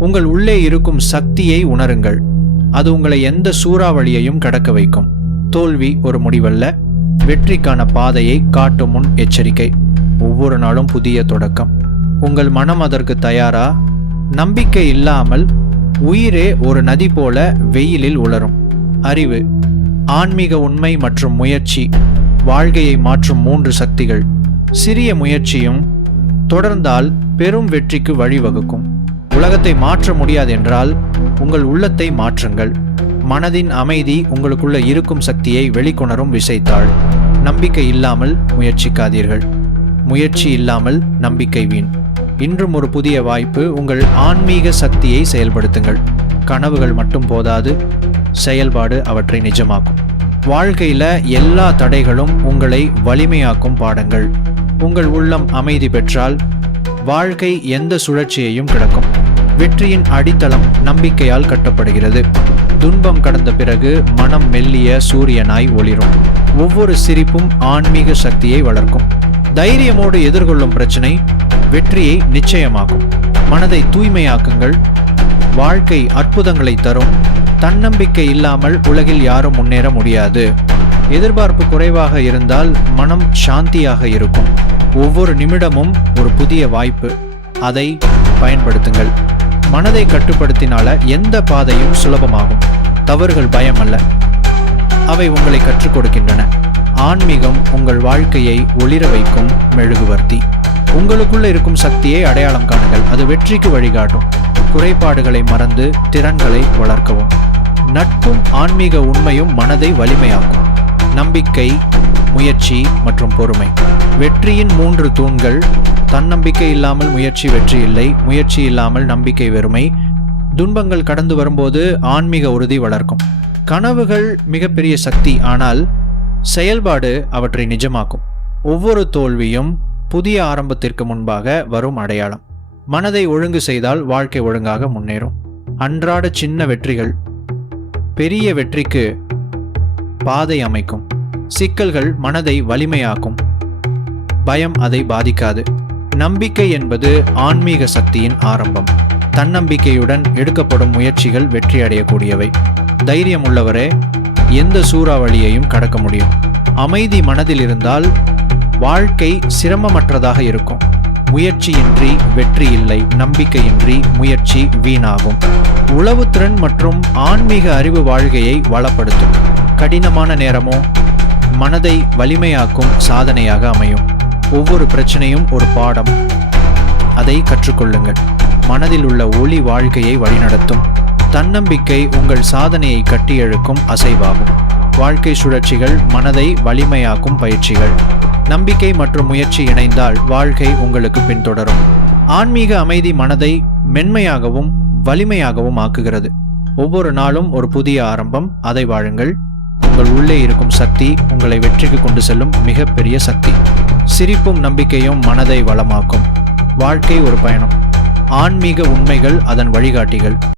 உங்கள் உள்ளே இருக்கும் சக்தியை உணருங்கள். அது உங்களை எந்த சூறாவளியையும் கடக்க வைக்கும். தோல்வி ஒரு முடிவல்ல. வெற்றிக்கான பாதையை காட்டும் முன் எச்சரிக்கை. ஒவ்வொரு நாளும் புதிய தொடக்கம். உங்கள் மனம் அதற்கு தயாரா? நம்பிக்கை இல்லாமல் உயிரே ஒரு நதி போல வெயிலில் உலரும். அறிவு ஆன்மீக உண்மை மற்றும் முயற்சி வாழ்க்கையை மாற்றும் மூன்று சக்திகள். சிறிய முயற்சியும் தொடர்ந்தால் பெரும் வெற்றிக்கு வழிவகுக்கும். உலகத்தை மாற்ற முடியாது என்றால் உங்கள் உள்ளத்தை மாற்றுங்கள். மனதின் அமைதி உங்களுக்குள்ள இருக்கும் சக்தியை வெளிக்கொணரும் விசைத்தாள். நம்பிக்கை இல்லாமல் முயற்சிக்காதீர்கள். முயற்சி இல்லாமல் நம்பிக்கை வீண். இன்றும் ஒரு புதிய வாய்ப்பு உங்கள் ஆன்மீக சக்தியை செயல்படுத்துங்கள். கனவுகள் மட்டும் போதாது. செயல்பாடு அவற்றை நிஜமாக்கும். வாழ்க்கையில் எல்லா தடைகளும் உங்களை வலிமையாக்கும் பாடங்கள். உங்கள் உள்ளம் அமைதி பெற்றால் வாழ்க்கை எந்த சுழற்சியையும் கிடக்கும். வெற்றியின் அடித்தளம் நம்பிக்கையால் கட்டப்படுகிறது. துன்பம் கடந்த பிறகு மனம் மெல்லிய சூரியனாய் ஒளிரும். ஒவ்வொரு சிரிப்பும் ஆன்மீக சக்தியை வளர்க்கும். தைரியமோடு எதிர்கொள்ளும் பிரச்சனை வெற்றியை நிச்சயமாக்கும். மனதை தூய்மையாக்குங்கள். வாழ்க்கை அற்புதங்களை தரும். தன்னம்பிக்கை இல்லாமல் உலகில் யாரும் முன்னேற முடியாது. எதிர்பார்ப்பு குறைவாக இருந்தால் மனம் சாந்தியாக இருக்கும். ஒவ்வொரு நிமிடமும் ஒரு புதிய வாய்ப்பு. அதை பயன்படுத்துங்கள். மனதை கட்டுப்படுத்தினால எந்த பாதையும் சுலபமாகும். தவறுகள் பயம் அல்ல அவை உங்களை கற்றுக் கொடுக்கின்றன. ஆன்மீகம் உங்கள் வாழ்க்கையை ஒளிர வைக்கும் மெழுகுவர்த்தி. உங்களுக்குள்ள இருக்கும் சக்தியை அடையாளம் காணுங்கள். அது வெற்றிக்கு வழிகாட்டும். குறைபாடுகளை மறந்து திறன்களை வளர்க்கவும். நட்பும் ஆன்மீக உண்மையும் மனதை வலிமையாக்கும். நம்பிக்கை முயற்சி மற்றும் பொறுமை. வெற்றியின் மூன்று தூண்கள் தன்னம்பிக்கை இல்லாமல் முயற்சி வெற்றி இல்லை முயற்சி இல்லாமல் நம்பிக்கை வெறுமை. துன்பங்கள் கடந்து வரும்போது ஆன்மீக உறுதி வளர்க்கும். கனவுகள் மிகப்பெரிய சக்தி ஆனால் செயல்பாடு அவற்றை நிஜமாக்கும். ஒவ்வொரு தோல்வியும் புதிய ஆரம்பத்திற்கு முன்பாக வரும் அடையாளம். மனதை ஒழுங்கு செய்தால் வாழ்க்கை ஒழுங்காக முன்னேறும். அன்றாட சின்ன வெற்றிகள் பெரிய வெற்றிக்கு பாதை அமைக்கும். சிக்கல்கள் மனதை வலிமையாக்கும். பயம் அதை பாதிக்காது. நம்பிக்கை என்பது ஆன்மீக சக்தியின் ஆரம்பம். தன்னம்பிக்கையுடன் எடுக்கப்படும் முயற்சிகள் வெற்றி அடையக்கூடியவை தைரியம் உள்ளவரே எந்த சூறாவளியையும் கடக்க முடியும். அமைதி மனதில் இருந்தால் வாழ்க்கை சிரமமற்றதாக இருக்கும். முயற்சியின்றி வெற்றி இல்லை நம்பிக்கையின்றி முயற்சி வீணாகும். உளவுத்திறன் மற்றும் ஆன்மீக அறிவு வாழ்க்கையை வளப்படுத்தும். கடினமான நேரமோ மனதை வலிமையாக்கும் சாதனையாக அமையும். ஒவ்வொரு பிரச்சனையும் ஒரு பாடம். அதை கற்றுக்கொள்ளுங்கள். மனதில் உள்ள ஒளி வாழ்க்கையை வழிநடத்தும். தன்னம்பிக்கை உங்கள் சாதனையை கட்டியெழுக்கும் அசைவாகும். வாழ்க்கை சுழற்சிகள் மனதை வலிமையாக்கும் பயிற்சிகள். நம்பிக்கை மற்றும் முயற்சி இணைந்தால் வாழ்க்கை உங்களுக்கு பின்தொடரும். ஆன்மீக அமைதி மனதை மென்மையாகவும் வலிமையாகவும் ஆக்குகிறது. ஒவ்வொரு நாளும் ஒரு புதிய ஆரம்பம். அதை வாழுங்கள். உங்கள் உள்ளே இருக்கும் சக்தி உங்களை வெற்றிக்கு கொண்டு செல்லும் மிகப்பெரிய சக்தி. சிரிப்பும் நம்பிக்கையும் மனதை வளமாக்கும். வாழ்க்கை ஒரு பயணம். ஆன்மீக உண்மைகள் அதன் வழிகாட்டிகள்.